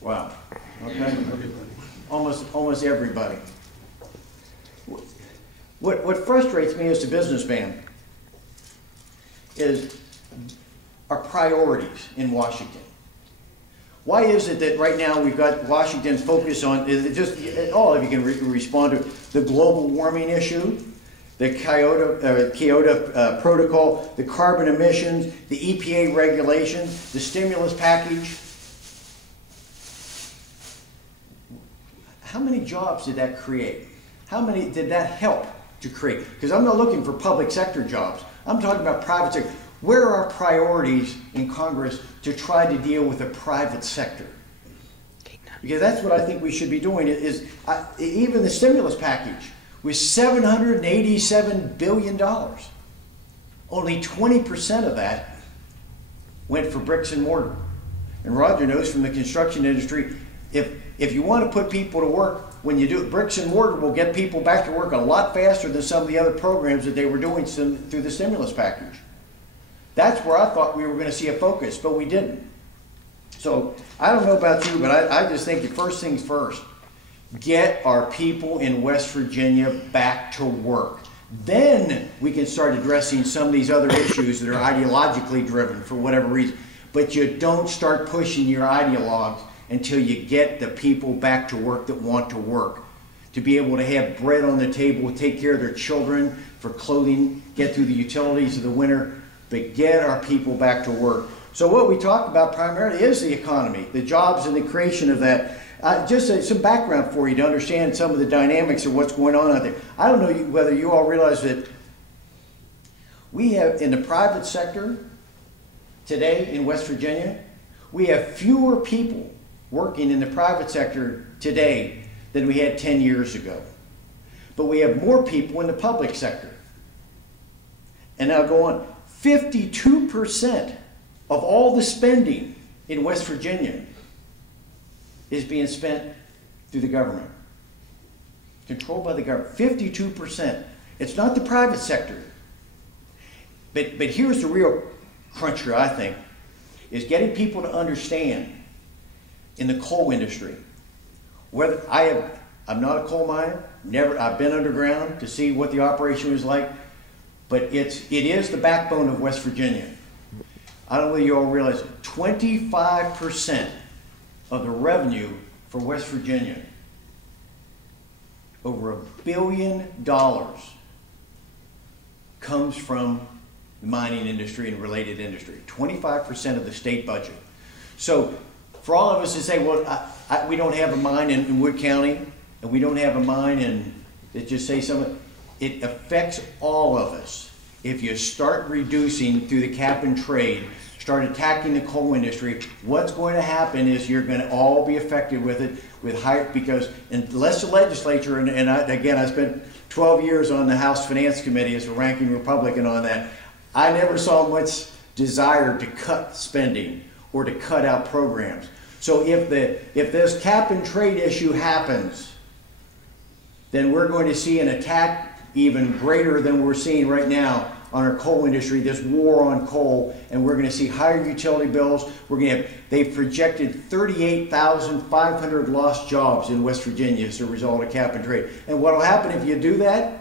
Wow. Okay. Almost everybody. What frustrates me as a businessman is our priorities in Washington. Why is it that right now we've got Washington's focus on, all of you can respond to the global warming issue, the Kyoto Protocol, the carbon emissions, the EPA regulations, the stimulus package. How many jobs did that create? How many did that help to create? Because I'm not looking for public sector jobs. I'm talking about private sector. Where are our priorities in Congress to try to deal with the private sector? Because that's what I think we should be doing. Even the stimulus package was $787 billion. Only 20% of that went for bricks and mortar. And Roger knows from the construction industry, if you want to put people to work, when you do it, bricks and mortar will get people back to work a lot faster than some of the other programs that they were doing through the stimulus package. That's where I thought we were going to see a focus, but we didn't. So I don't know about you, but I just think the first things first, get our people in West Virginia back to work. Then we can start addressing some of these other issues that are ideologically driven for whatever reason. But you don't start pushing your ideologues until you get the people back to work that want to work. To be able to have bread on the table, take care of their children, for clothing, get through the utilities of the winter, but get our people back to work. So what we talk about primarily is the economy, the jobs and the creation of that. Just some background for you to understand some of the dynamics of what's going on out there. I don't know whether you all realize that we have, in the private sector today in West Virginia, we have fewer people working in the private sector today than we had 10 years ago. But we have more people in the public sector. And now go on. 52% of all the spending in West Virginia is being spent through the government, controlled by the government. 52%. It's not the private sector. But here's the real cruncher, I think, is getting people to understand in the coal industry. Whether I'm not a coal miner, I've been underground to see what the operation was like, but it is the backbone of West Virginia. I don't know whether you all realize 25% of the revenue for West Virginia, over $1 billion, comes from the mining industry and related industry. 25% of the state budget. So for all of us to say, well, we don't have a mine in Wood County, and we don't have a mine in, just say something, it affects all of us. If you start reducing through the cap and trade, start attacking the coal industry, what's going to happen is you're going to all be affected with it, with higher, because unless the legislature, again, I spent 12 years on the House Finance Committee as a ranking Republican on that, I never saw much desire to cut spending or to cut out programs. So if this cap and trade issue happens, then we're going to see an attack even greater than we're seeing right now on our coal industry, this war on coal, and we're going to see higher utility bills. They've projected 38,500 lost jobs in West Virginia as a result of cap and trade. And what will happen if you do that?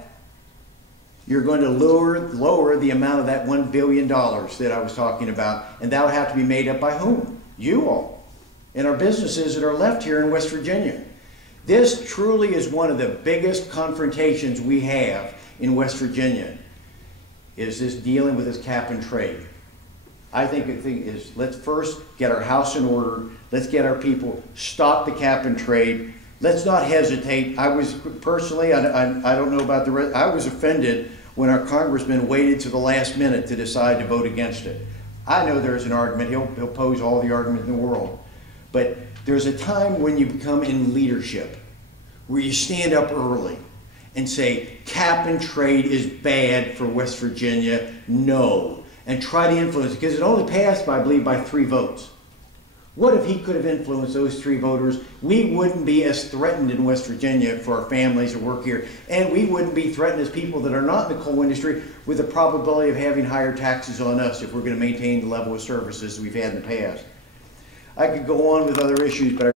You're going to lower the amount of that $1 billion that I was talking about, and that will have to be made up by whom? You all, and our businesses that are left here in West Virginia. This truly is one of the biggest confrontations we have in West Virginia, is this dealing with this cap and trade. I think the thing is, let's first get our house in order. Let's get our people, stop the cap and trade. Let's not hesitate. I was personally, I don't know about the rest, I was offended when our congressman waited to the last minute to decide to vote against it. I know there's an argument, he'll pose all the argument in the world. But there's a time when you become in leadership where you stand up early and say, cap and trade is bad for West Virginia, no. And try to influence it, because it only passed, I believe, by 3 votes. What if he could have influenced those 3 voters? We wouldn't be as threatened in West Virginia for our families who work here, and we wouldn't be threatened as people that are not in the coal industry with the probability of having higher taxes on us if we're going to maintain the level of services we've had in the past. I could go on with other issues, but